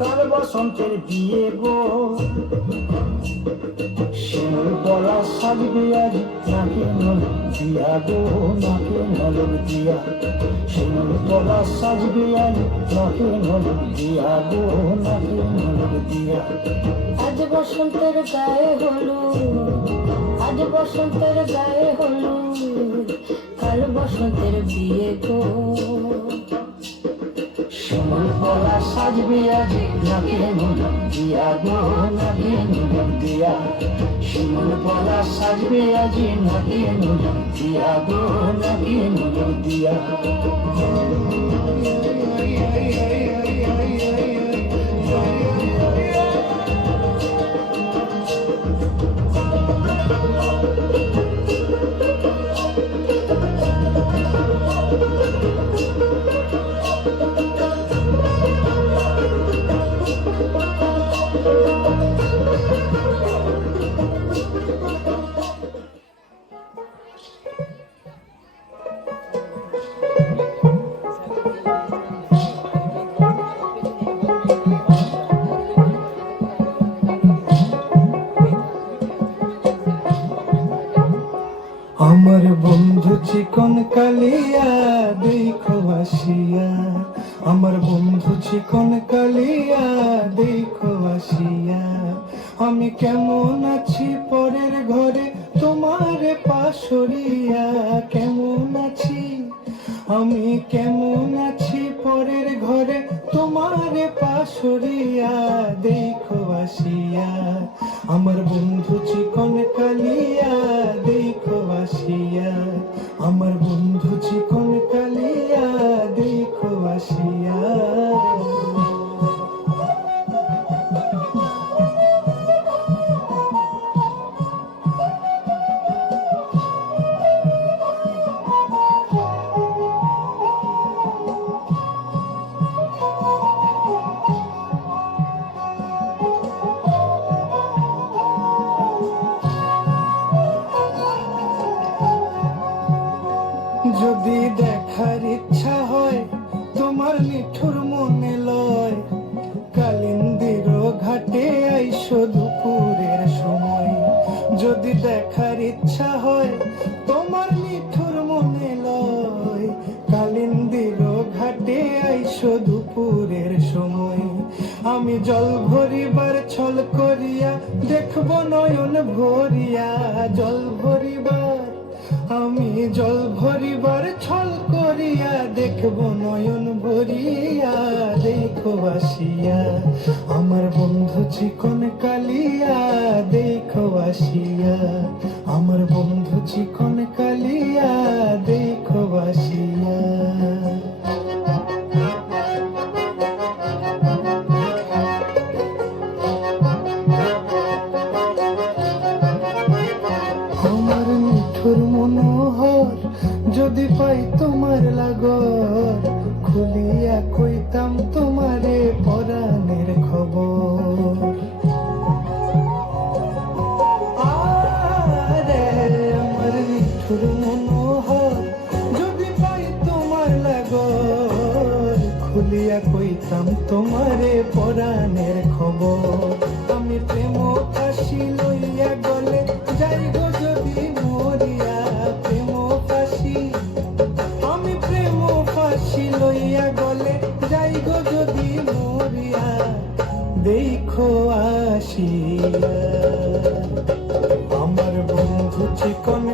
কাল বসন্তের বিয়ে গো, শিমুল পলা সাজবে আজ নাকে নলক দিয়া গো, নাকে নলক দিয়া। শিমুল পলা সাজবে আজ নাকে নলক দিয়া গো, নাকে নলক দিয়া। আজ বসন্তের গায়ে হলুদ, আজ বসন্তের গায়ে হলুদ, কাল বসন্তের বিয়ে গো। শিমুল পলা সাজবে আজ নাকে নলক দিয়া গো, নাকে নলক দিয়া। শিমুল পলা সাজবে আজ নাকে নলক দিয়া গো, নাকে নলক দিয়া। আমার বন্ধু চিকন কালিয়া দেখো আসিয়া, আমার বন্ধু চিকন কালিয়া দেখো আসিয়া। আমি কেমন আছি পরের ঘরে তোমার পাশরিয়া, কেমন আছি আমি কেমন আছি পরের ঘরে তোমার পাশরিয়া দেখো আসিয়া। আমার বন্ধু চিকন কালিয়া দেখো আসিয়া, আমার বন্ধু চিকন কালিয়া দেখো আসিয়া। যদি দেখার ইচ্ছা হয় তোমার নিঠুর মনে লয়, কালিন্দির ঘাটে আইসো দুপুরের সময়। যদি দেখার ইচ্ছা হয় তোমার নিঠুর মনে লয়, কালিন্দির ঘাটে আইসো দুপুরের সময়। আমি জল ভরিবার ছল করিয়া দেখবো নয়ন ভরিয়া, জল ভরিবার আমি জল ভরিবার ছল করিয়া দেখবো নয়ন ভরিয়া দেখো আসিয়া। আমার বন্ধু চিকন কালিয়া দেখো আসিয়া, আমার বন্ধু চিকন কালিয়া দেখো আসিয়া। আমার মিঠুর মনোহর যদি পাই তোমার লাগর, খুলিয়া কইতাম তোমারে পরাণের খবর। আরে আমার মিঠুর মনোহর যদি পাই তোমার লাগর, খুলিয়া কইতাম তোমারে পরাণের খবর। আমি প্রেম ফাঁসি লইয়া গলে যাই গো যদি মরিয়া, প্রেম ফাঁসি আমি প্রেম ফাঁসি লইয়া গলে যাই গো যদি মরিয়া দেখো আসিয়া। আমার বন্ধু চিকন